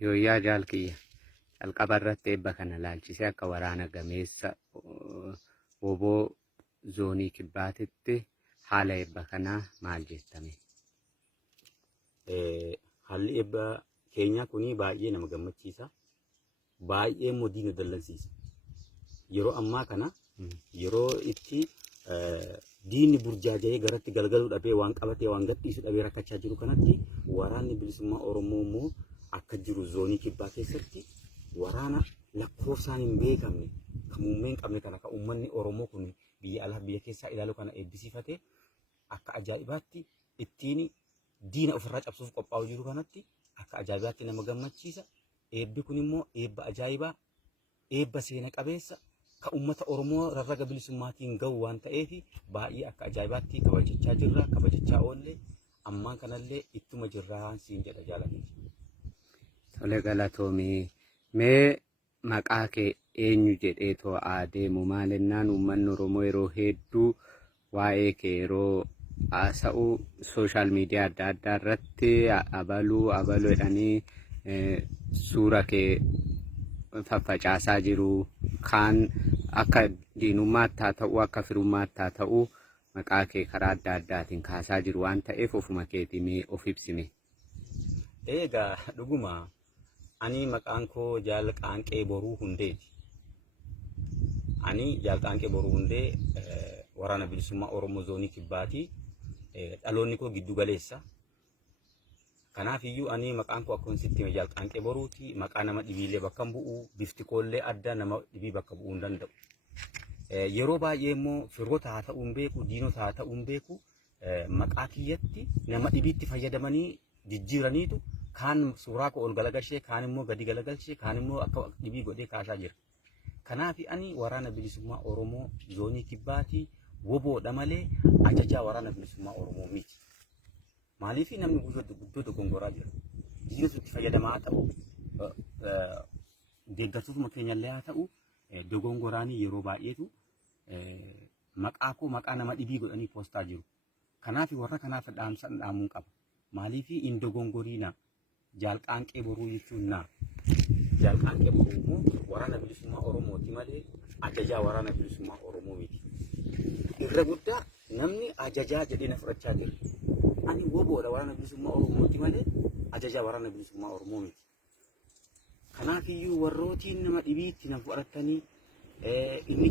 Yooyyaa jaalkiyya calqaba irratti eebba kana laalchisee akka waraana gameessa woboo zoonii kibbaatitti haala eebba kanaa maal jettame? Haalli eebba keenyaa kuni baay'ee nama gammachiisa. Baay'ee immoo diina dallansiisa. Yeroo ammaa kana yeroo itti diinni burjaaja'ee garatti galgaluu dhabee waan qabatee waan gadhiisu dhabee rakkachaa jiru kanatti waraanni bilisummaa Oromoo immoo akka jiru zoonii kibbaa keessatti waraana lakkoofsaan hin beekamne kan muummee hin qabne kana kan uummanni Oromoo kun biyya alaa biyya keessaa ilaalu kana eebbisiifatee akka ajaa'ibaatti ittiin diina ofirraa cabsuuf qophaa'u jiru kanatti akka ajaa'ibaatti nama gammachiisa. Eebbi kun immoo eebba ajaa'ibaa, eebba seena qabeessa kan uummata Oromoo rarraga bilisummaatiin gahu waan ta'eef baay'ee akka ajaa'ibaatti kabajachaa jirra, kabajachaa oollee ammaan kanallee ittuma jirraa siin jedha jaalladhe. Tole galatoomii. Mee maqaa kee eenyu jedhee to'aa deemu? Maalinnaan uummanni Oromoo yeroo hedduu waa'ee kee yeroo haasa'u sooshaal miidiyaa adda addaa irratti abaluu jedhanii suura kee faffacaasaa jiru. Kaan akka diinummaatti haa ta'u akka firummaatti haa ta'u maqaa kee karaa adda addaatiin kaasaa jiru waan ta'eef ofuma keetii mee of ibsime. Egaa dhuguma ani maqaan koo Jaal Qaanqee Boruu Hundeeti. Ani Jaal Qaanqee Boruu Hundee waraana bilisummaa Oromoo zoonii kibbaati. Dhaloonni koo giddu galeessa. Kanaaf iyyuu ani maqaan koo akkuma sitti Jaal Qaanqee Boruuti. Maqaa nama dhibiilee bakka hin bu'u, bifti koollee adda nama dhibii bakka bu'uu hin danda'u. Yeroo baay'ee immoo firoota haa ta'uu hin beeku, diinota haa ta'uu hin beeku, maqaa kiyyatti nama dhibiitti fayyadamanii jijjiiraniitu kaan suuraa koo ol galagalchee, kaan immoo gadi galagalchee, kaan immoo akka dhibii godhee kaasaa jira. Kanaaf ani waraana bilisummaa Oromoo zoonii kibbaati woboodha malee ajajaa waraana bilisummaa Oromoo miti. Maaliif namni guddoo dogongoraa jira. Diinota itti fayyadamaa haa ta'u, deeggartootuma keenyallee haa ta'u, dogongoraanii yeroo baay'eetu maqaa koo maqaa nama dhibii godhanii poostaa jiru. Kanaaf warra kanaaf dhaamsa dhaamuun qaba. Maaliif hin dogongoriina? Jaal Qaanqee Boruu jechuun naa. Jaal Qaanqee Boruu immoo waraana bilisummaa Oromooti malee ajajaa waraana bilisummaa Oromoo miti. Irra guddaa namni ajajaa jedhee na fudhachaa jira. Ani woboodha waraana bilisummaa Oromooti malee ajajaa waraana bilisummaa Oromoo miti. Kanaaf iyyuu warrootiin nama dhibiitti na fudhatanii inni